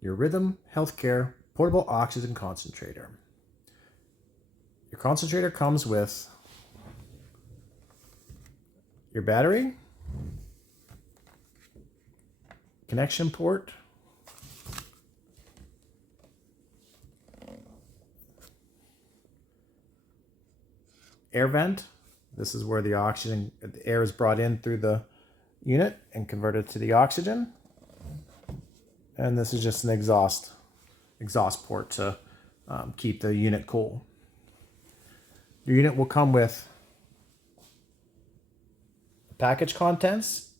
your Rhythm Healthcare Portable Oxygen Concentrator. Your concentrator comes with your battery, connection port, air vent. This is where the air is brought in through the unit and converted to the oxygen. And this is just an exhaust port to keep the unit cool. Your unit will come with package contents.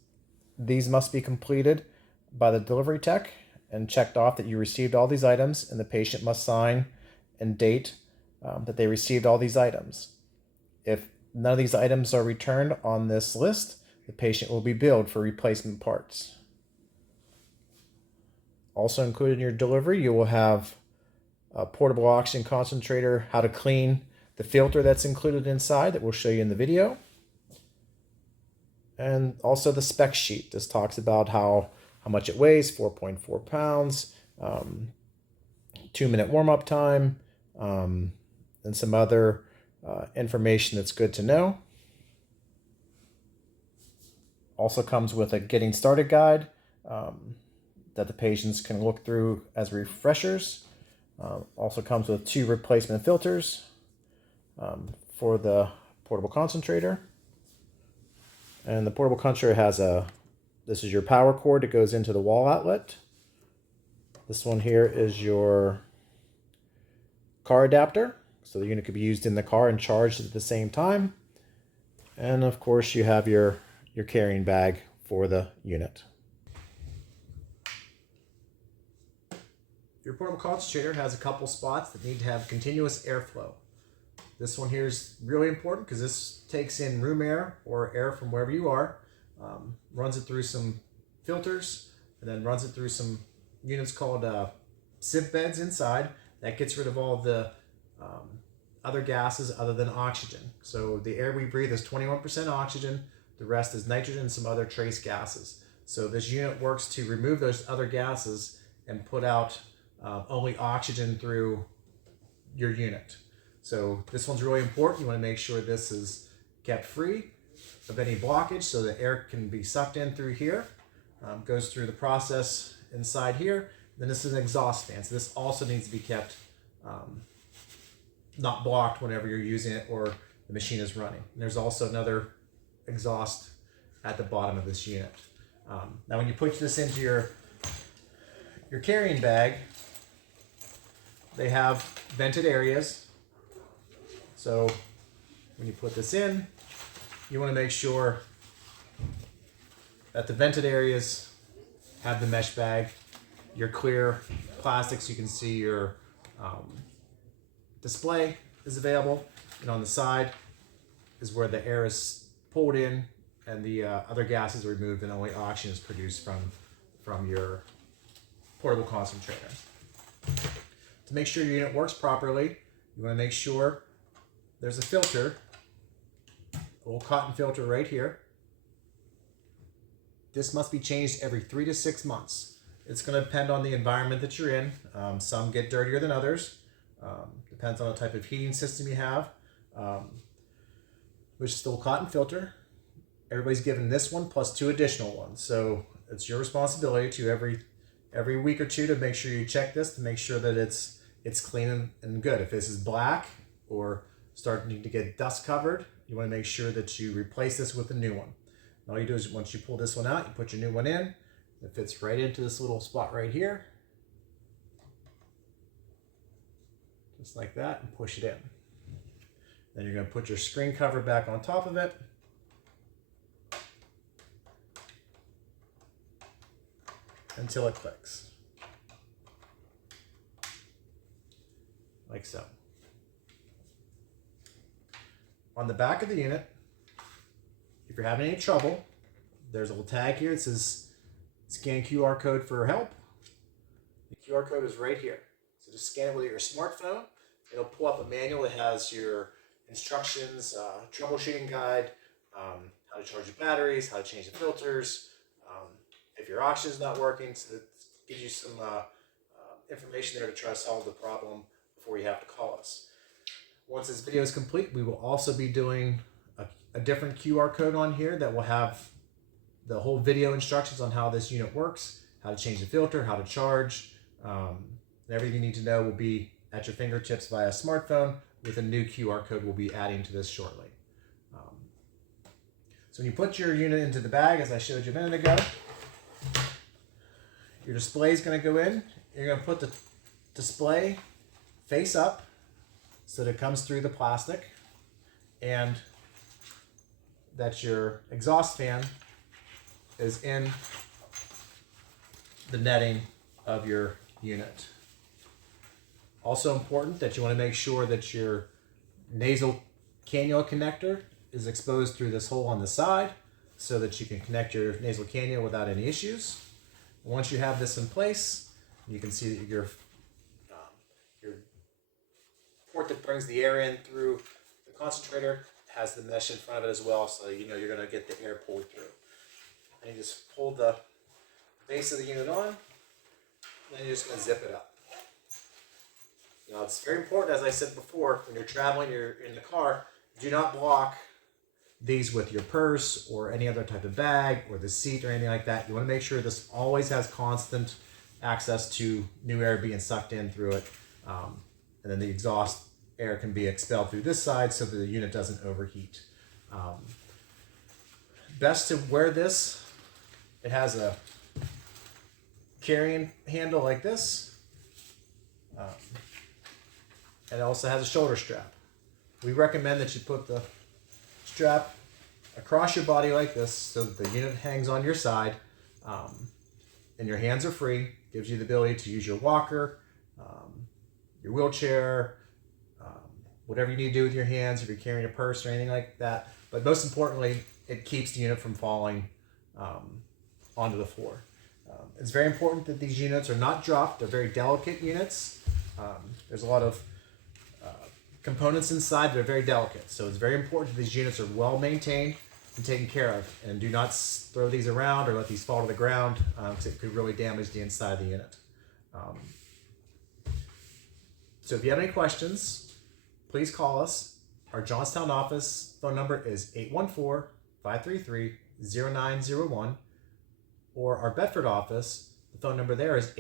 These must be completed by the delivery tech and checked off that you received all these items, and the patient must sign and date that they received all these items. If none of these items are returned on this list, the patient will be billed for replacement parts. Also included in your delivery, you will have a portable oxygen concentrator, how to clean the filter that's included inside that we'll show you in the video. And also the spec sheet. This talks about how much it weighs, 4.4 pounds, 2-minute warm-up time, and some other information that's good to know. Also comes with a getting started guide that the patients can look through as refreshers. Also comes with 2 replacement filters for the portable concentrator. And the portable concentrator has this is your power cord that goes into the wall outlet. This one here is your car adapter, so the unit could be used in the car and charged at the same time. And of course you have your carrying bag for the unit. Your portable concentrator has a couple spots that need to have continuous airflow. This one here is really important because this takes in room air or air from wherever you are, runs it through some filters, and then runs it through some units called sieve beds inside. That gets rid of all the other gases other than oxygen. So the air we breathe is 21% oxygen, the rest is nitrogen and some other trace gases. So this unit works to remove those other gases and put out only oxygen through your unit. So this one's really important. You want to make sure this is kept free of any blockage so the air can be sucked in through here, goes through the process inside here. Then this is an exhaust fan. So this also needs to be kept not blocked whenever you're using it or the machine is running. And there's also another exhaust at the bottom of this unit. Now when you put this into your carrying bag, they have vented areas. So when you put this in, you want to make sure that the vented areas have the mesh bag, your clear plastics. You can see your display is available, and on the side is where the air is pulled in and the other gases are removed and only oxygen is produced from your portable concentrator. To make sure your unit works properly, you want to make sure there's a filter, a little cotton filter right here. This must be changed every 3 to 6 months. It's going to depend on the environment that you're in. Some get dirtier than others. Depends on the type of heating system you have. Which is still a cotton filter. Everybody's given this one plus 2 additional ones. So it's your responsibility to every week or 2 to make sure you check this to make sure that it's clean and good. If this is black or starting to get dust covered, you want to make sure that you replace this with a new one. And all you do is once you pull this one out, you put your new one in. It fits right into this little spot right here. Just like that, and push it in. Then you're going to put your screen cover back on top of it. Until it clicks. Like so. On the back of the unit, if you're having any trouble, there's a little tag here that says scan QR code for help. The QR code is right here. So just scan it with your smartphone. It'll pull up a manual that has your instructions, troubleshooting guide, how to charge your batteries, how to change the filters, if your oxygen's not working. So it gives you some information there to try to solve the problem before you have to call us. Once this video is complete, we will also be doing a different QR code on here that will have the whole video instructions on how this unit works, how to change the filter, how to charge, and everything you need to know will be at your fingertips via smartphone with a new QR code we'll be adding to this shortly. So when you put your unit into the bag, as I showed you a minute ago, your display is going to go in. You're going to put the display face up so that it comes through the plastic, and that your exhaust fan is in the netting of your unit. Also important that you want to make sure that your nasal cannula connector is exposed through this hole on the side so that you can connect your nasal cannula without any issues. Once you have this in place, you can see that your port that brings the air in through the concentrator has the mesh in front of it as well, so you know you're going to get the air pulled through. And you just pull the base of the unit on, and then you're just going to zip it up. Now it's very important, as I said before, when you're traveling, you're in the car, do not block these with your purse or any other type of bag or the seat or anything like that. You want to make sure this always has constant access to new air being sucked in through it, and then the exhaust air can be expelled through this side so that the unit doesn't overheat. Best to wear this. It has a carrying handle like this, and it also has a shoulder strap. We recommend that you put the strap across your body like this so that the unit hangs on your side, and your hands are free. Gives you the ability to use your walker, your wheelchair, whatever you need to do with your hands, if you're carrying a purse or anything like that. But most importantly, it keeps the unit from falling onto the floor. It's very important that these units are not dropped. They're very delicate units. There's a lot of components inside that are very delicate. So it's very important that these units are well maintained and taken care of. And do not throw these around or let these fall to the ground, because it could really damage the inside of the unit. So if you have any questions, please call us. Our Johnstown office phone number is 814-533-0901, or our Bedford office, the phone number there is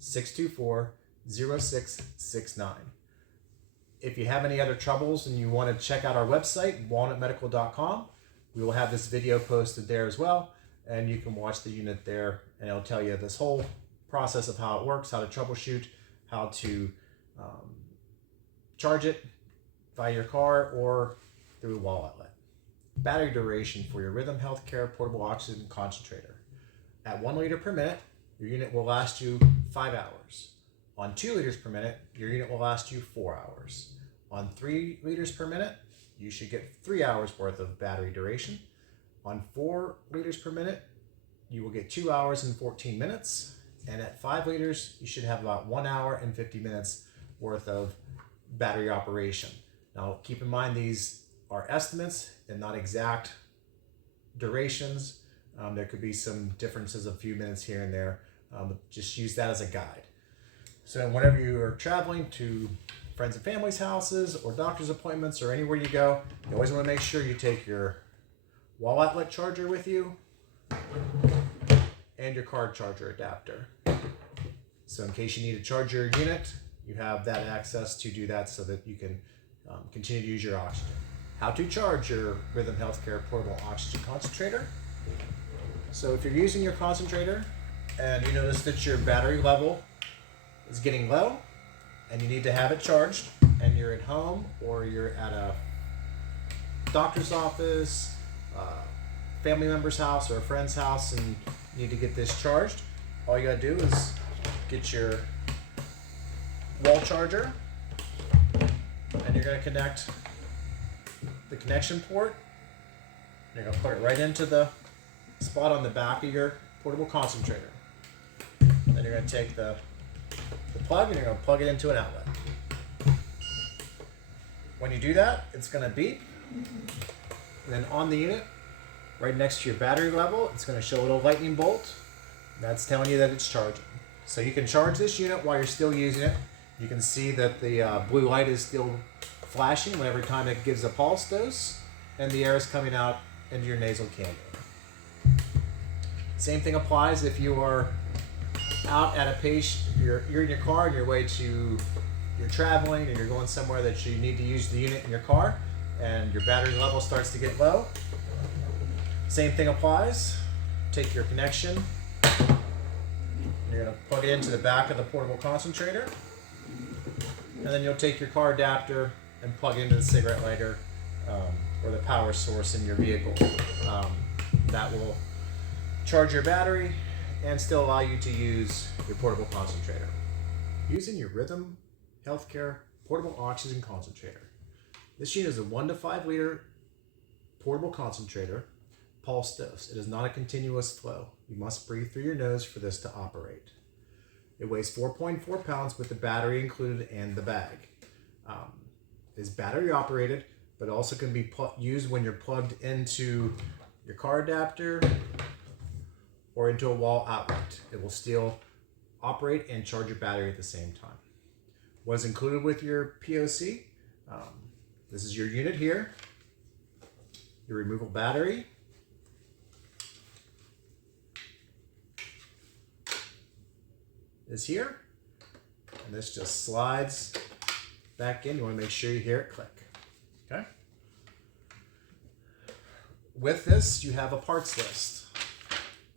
814-624-0669. If you have any other troubles and you want to check out our website, walnutmedical.com, we will have this video posted there as well, and you can watch the unit there, and it'll tell you this whole process of how it works, how to troubleshoot, how to charge it via your car or through a wall outlet. Battery duration for your Rhythm Healthcare portable oxygen concentrator. At 1 liter per minute, your unit will last you 5 hours. On 2 liters per minute, your unit will last you 4 hours. On 3 liters per minute, you should get 3 hours worth of battery duration. On 4 liters per minute, you will get 2 hours and 14 minutes. And at 5 liters, you should have about 1 hour and 50 minutes worth of battery operation. Now, keep in mind these are estimates and not exact durations. There could be some differences, a few minutes here and there. Just use that as a guide. So whenever you are traveling to friends and family's houses or doctor's appointments or anywhere you go, you always want to make sure you take your wall outlet charger with you and your card charger adapter. So in case you need to charge your unit, you have that access to do that so that you can continue to use your oxygen. How to charge your Rhythm Healthcare portable oxygen concentrator. So if you're using your concentrator and you notice that your battery level is getting low and you need to have it charged, and you're at home or you're at a doctor's office, family member's house or a friend's house, and you need to get this charged, all you gotta do is get your wall charger, and you're going to connect the connection port. You're going to put it right into the spot on the back of your portable concentrator. Then you're going to take the plug and you're going to plug it into an outlet. When you do that, it's going to beep. And then on the unit, right next to your battery level, it's going to show a little lightning bolt. That's telling you that it's charging. So you can charge this unit while you're still using it. You can see that the blue light is still flashing every time it gives a pulse dose, and the air is coming out into your nasal cannula. Same thing applies if you are out at a pace, you're in your car and you're traveling and you're going somewhere that you need to use the unit in your car and your battery level starts to get low. Same thing applies. Take your connection. You're going to plug it into the back of the portable concentrator. And then you'll take your car adapter and plug it into the cigarette lighter or the power source in your vehicle. That will charge your battery and still allow you to use your portable concentrator. Using your Rhythm Healthcare Portable Oxygen Concentrator. This unit is a 1 to 5 liter portable concentrator, pulse dose. It is not a continuous flow. You must breathe through your nose for this to operate. It weighs 4.4 pounds with the battery included and the bag. It is battery operated, but also can be used when you're plugged into your car adapter or into a wall outlet. It will still operate and charge your battery at the same time. What is included with your POC? This is your unit here, your removable battery, is here, and this just slides back in. You want to make sure you hear it click. Okay. With this, you have a parts list.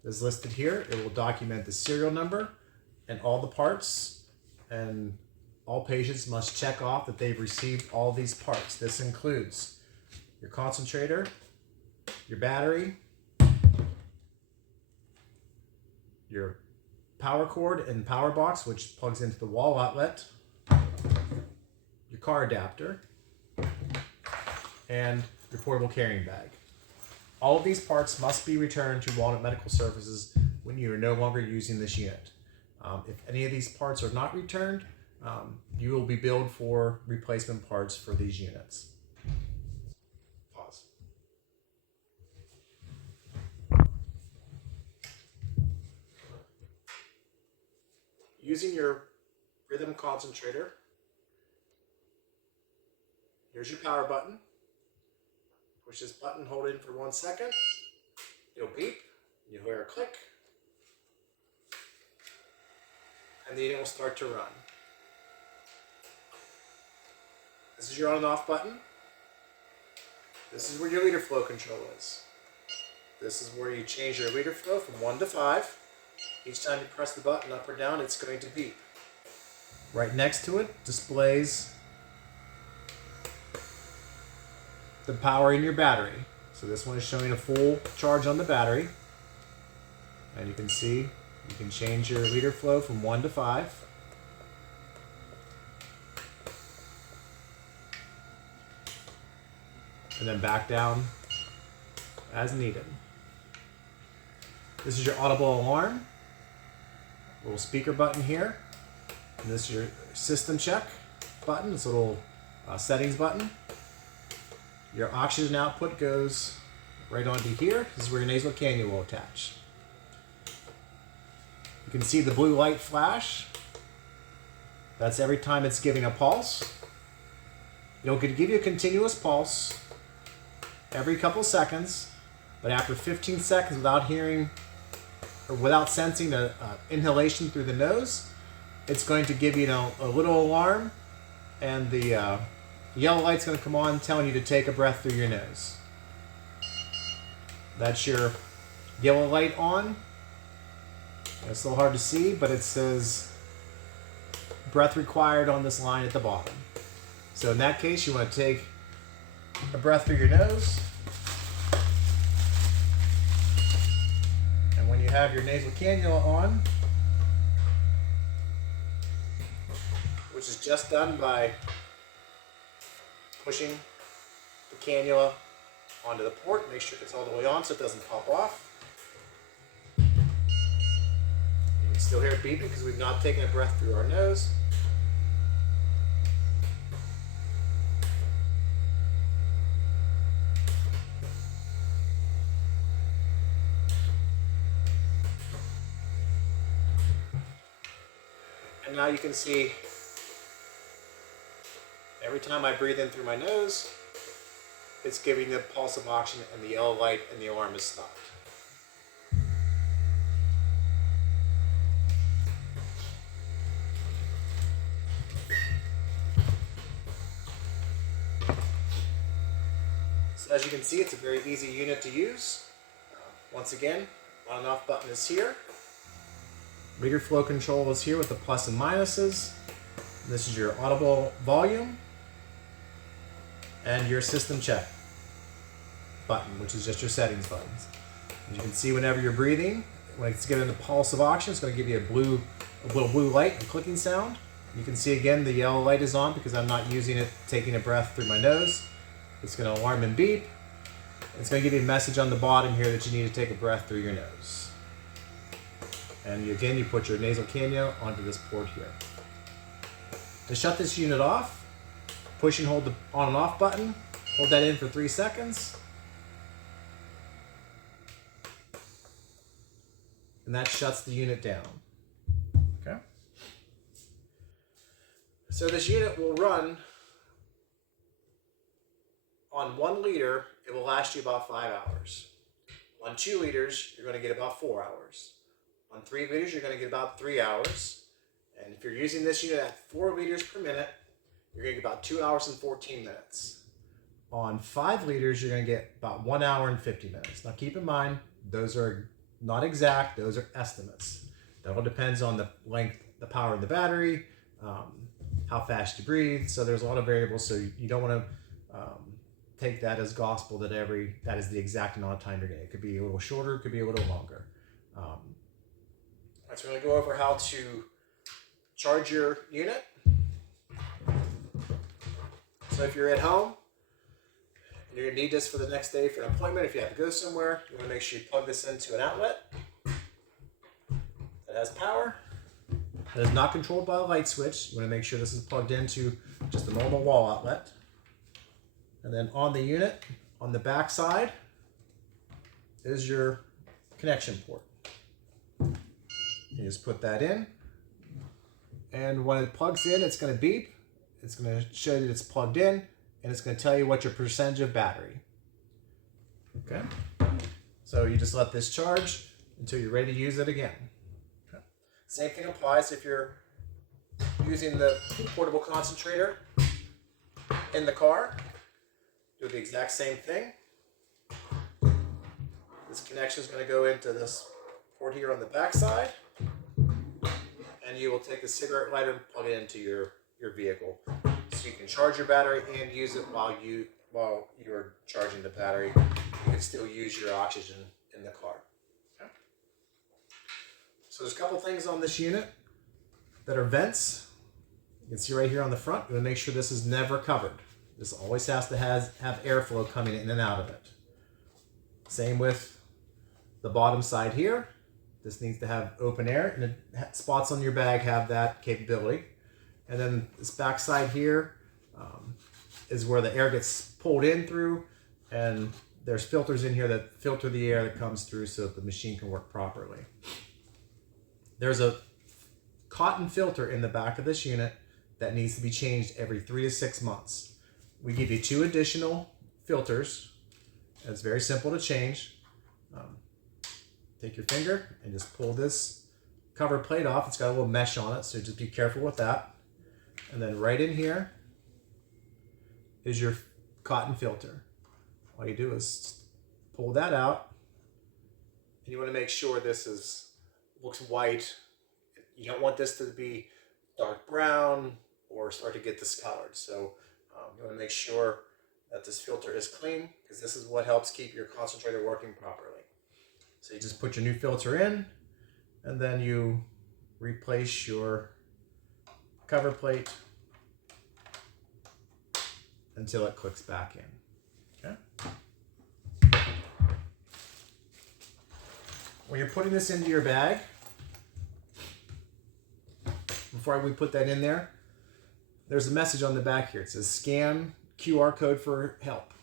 As listed here, it will document the serial number and all the parts, and all patients must check off that they've received all these parts. This includes your concentrator, your battery, your power cord and power box, which plugs into the wall outlet, your car adapter, and your portable carrying bag. All of these parts must be returned to Walnut Medical Services when you are no longer using this unit. If any of these parts are not returned, you will be billed for replacement parts for these units. Pause. Using your Rhythm concentrator, here's your power button. Push this button, hold it in for 1 second. It'll beep, you'll hear a click, and the unit will start to run. This is your on and off button. This is where your liter flow control is. This is where you change your liter flow from 1 to 5. Each time you press the button up or down, it's going to beep. Right next to it displays the power in your battery. So this one is showing a full charge on the battery. And you can see you can change your liter flow from 1 to 5. And then back down as needed. This is your audible alarm. Little speaker button here. And this is your system check button. This little settings button. Your oxygen output goes right onto here. This is where your nasal cannula will attach. You can see the blue light flash. That's every time it's giving a pulse. It'll give you a continuous pulse every couple seconds, but after 15 seconds without hearing or without sensing an inhalation through the nose, it's going to give you a little alarm, and the yellow light's going to come on telling you to take a breath through your nose. That's your yellow light on. It's a little hard to see, but it says breath required on this line at the bottom. So in that case, you want to take a breath through your nose. And when you have your nasal cannula on, which is just done by pushing the cannula onto the port, make sure it's all the way on so it doesn't pop off. You can still hear it beeping because we've not taken a breath through our nose. now you can see every time I breathe in through my nose, it's giving the pulse of oxygen and the yellow light and the alarm is stopped. So as you can see, it's a very easy unit to use. Once again, on and off button is here. Meter flow control is here with the plus and minuses. This is your audible volume and your system check button, which is just your settings buttons. As you can see, whenever you're breathing, when it's giving the pulse of oxygen, it's going to give you a little blue light and clicking sound. You can see again the yellow light is on because I'm not using it, taking a breath through my nose. It's going to alarm and beep. It's going to give you a message on the bottom here that you need to take a breath through your nose. And again, you put your nasal cannula onto this port here. To shut this unit off, push and hold the on and off button. Hold that in for 3 seconds. And that shuts the unit down. Okay. So this unit will run on 1 liter, it will last you about 5 hours. On 2 liters, you're going to get about 4 hours. On 3 liters, you're going to get about 3 hours. And if you're using this unit at 4 liters per minute, you're going to get about 2 hours and 14 minutes. On 5 liters, you're going to get about 1 hour and 50 minutes. Now keep in mind, those are not exact, those are estimates. That all depends on the length, the power of the battery, how fast you breathe. So there's a lot of variables, so you don't want to take that as gospel that that is the exact amount of time you're getting. It could be a little shorter, it could be a little longer. So we're going to go over how to charge your unit. So if you're at home, and you're going to need this for the next day for an appointment, if you have to go somewhere, you want to make sure you plug this into an outlet that has power. That is not controlled by a light switch. You want to make sure this is plugged into just a normal wall outlet. And then on the unit, on the back side, is your connection port. You just put that in, and when it plugs in, it's going to beep. It's going to show you that it's plugged in, and it's going to tell you what your percentage of battery. Okay? So you just let this charge until you're ready to use it again. Okay. Same thing applies if you're using the portable concentrator in the car. Do the exact same thing. This connection is going to go into this port here on the back side, and you will take the cigarette lighter and plug it into your vehicle, so you can charge your battery and use it while you're charging the battery. You can still use your oxygen in the car. Okay. So there's a couple things on this unit that are vents. You can see right here on the front. You want to make sure this is never covered. This always has to have airflow coming in and out of it. Same with the bottom side here. This needs to have open air, and the spots on your bag have that capability. And then this back side here is where the air gets pulled in through, and there's filters in here that filter the air that comes through so that the machine can work properly. There's a cotton filter in the back of this unit that needs to be changed every 3 to 6 months. We give you 2 additional filters. It's very simple to change. Take your finger and just pull this cover plate off. It's got a little mesh on it, so just be careful with that. And then right in here is your cotton filter. All you do is pull that out, and you want to make sure this looks white. You don't want this to be dark brown or start to get discolored. So you want to make sure that this filter is clean, because this is what helps keep your concentrator working properly. So you just put your new filter in, and then you replace your cover plate until it clicks back in. Okay. When you're putting this into your bag, before we put that in there, there's a message on the back here. It says scan QR code for help.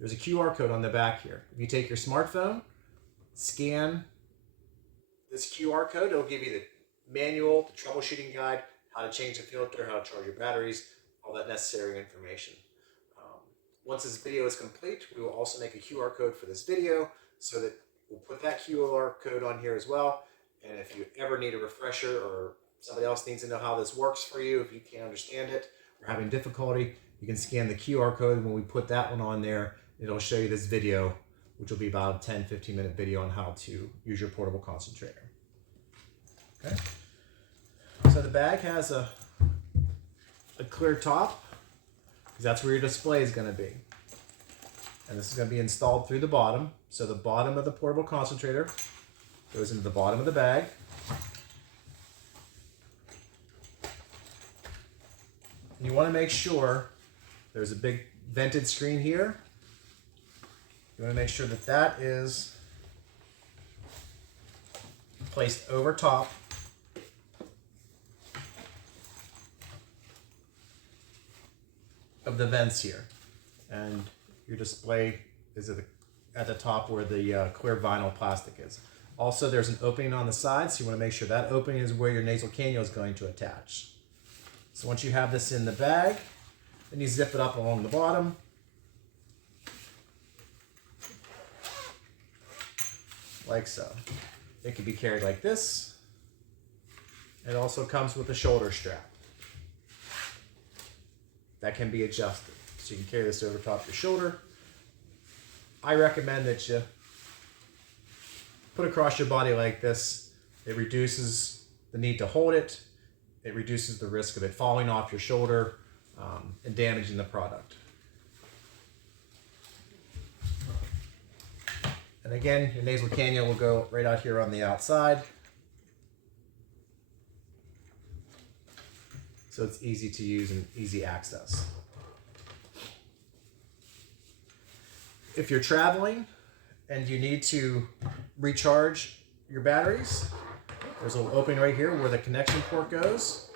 There's a QR code on the back here. If you take your smartphone, scan this QR code, it'll give you manual, the troubleshooting guide, how to change the filter, how to charge your batteries, all that necessary information. Once this video is complete, we will also make a QR code for this video so that we'll put that QR code on here as well. And if you ever need a refresher or somebody else needs to know how this works for you, if you can't understand it or having difficulty, you can scan the QR code. When we put that one on there, it'll show you this video, which will be about a 10-15 minute video on how to use your portable concentrator. Okay. So the bag has a clear top, because that's where your display is going to be. And this is going to be installed through the bottom. So the bottom of the portable concentrator goes into the bottom of the bag. And you want to make sure there's a big vented screen here. You want to make sure that that is placed over top of the vents here, and your display is at the top where the clear vinyl plastic is. Also, there's an opening on the side, so you want to make sure that opening is where your nasal cannula is going to attach. So once you have this in the bag, then you zip it up along the bottom. Like so. It can be carried like this. It also comes with a shoulder strap that can be adjusted. So you can carry this over top your shoulder. I recommend that you put it across your body like this. It reduces the need to hold it. It reduces the risk of it falling off your shoulder and damaging the product. And again, your nasal cannula will go right out here on the outside. So it's easy to use and easy access. If you're traveling and you need to recharge your batteries, there's a little opening right here where the connection port goes.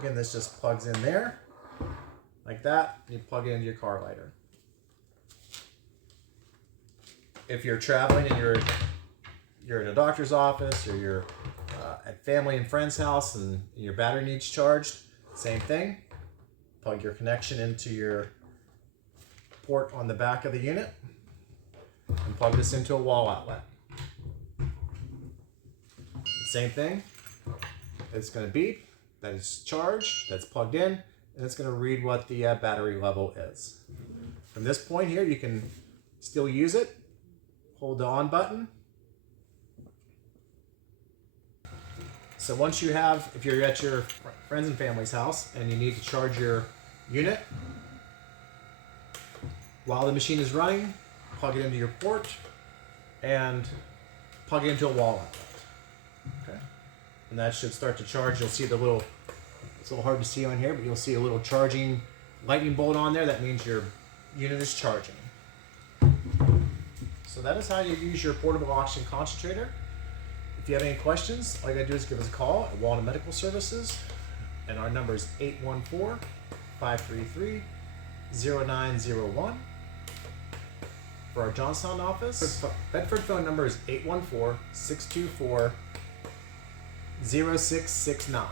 Again, this just plugs in there, like that, and you plug it into your car lighter. If you're traveling and you're in a doctor's office, or you're at family and friend's house and your battery needs charged, same thing. Plug your connection into your port on the back of the unit and plug this into a wall outlet. Same thing. It's going to beep. That is charged. That's plugged in. And it's going to read what the battery level is. From this point here, you can still use it. Hold the on button. So once you have, if you're at your friends and family's house and you need to charge your unit, while the machine is running, plug it into your port and plug it into a wall outlet. Okay, and that should start to charge. You'll see the little, it's a little hard to see on here, but you'll see a little charging lightning bolt on there. That means your unit is charging. So that is how you use your portable oxygen concentrator. If you have any questions, all you gotta do is give us a call at Walnut Medical Services, and our number is 814-533-0901. For our Johnstown office, Bedford phone number is 814-624-0669.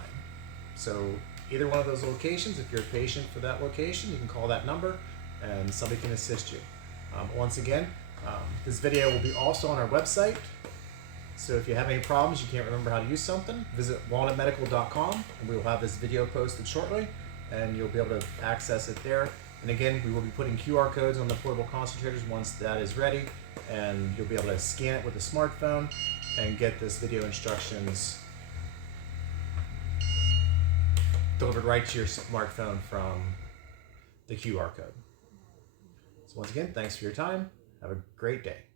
So either one of those locations, if you're a patient for that location, you can call that number and somebody can assist you. Once again, this video will be also on our website. So if you have any problems, you can't remember how to use something, visit walnutmedical.com and we will have this video posted shortly and you'll be able to access it there. And again, we will be putting QR codes on the portable concentrators once that is ready, and you'll be able to scan it with a smartphone and get this video instructions delivered right to your smartphone from the QR code. So once again, thanks for your time. Have a great day.